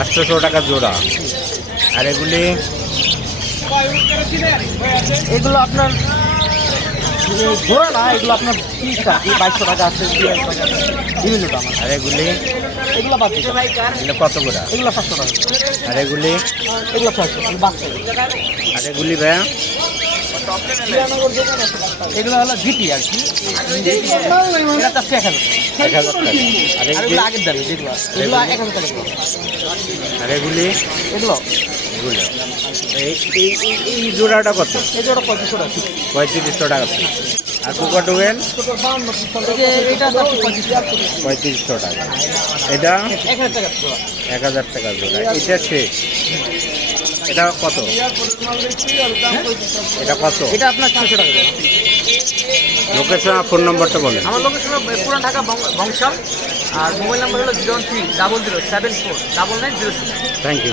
800 টাকা জোড়া। আর এগুলি এগুলো আপনার ঘোরা না, এগুলো আপনার পিস আর কি 2200 টাকা আছে, 2000 টাকা আছে, বিভিন্ন দাম আছে। আর এগুলি এগুলো বাদ দিতে এগুলো কত করে? এগুলো 700 টাকা, আর এগুলি এগুলো 600 বাচ্চা। আর এগুলি ভাইয়া এগুলো হলো জিটি আর কি, এটা চাচ্ছে 1000 1000 টাকা। আর আর এগুলি এগুলো আগের দামি যেগুলো এগুলো 1000 টাকা। আর এগুলি এগুলো এগুলো এই জোড়াটা কত? এগুলো 3500 টাকা। 3500 টাকা। আর কোকাটুয়েল এটা 3500 টাকা। এটা 1000 টাকা। 1000 টাকা জোড়া। এটা শেষ। এটা কত? এটা কত? এটা আপনার 600 টাকা। লোকেশন আর ফোন নম্বরটা বলেন। আমার লোকেশন হলো পুরান ঢাকা বংশাল, আর মোবাইল নাম্বার হলো 01300749906। Thank you.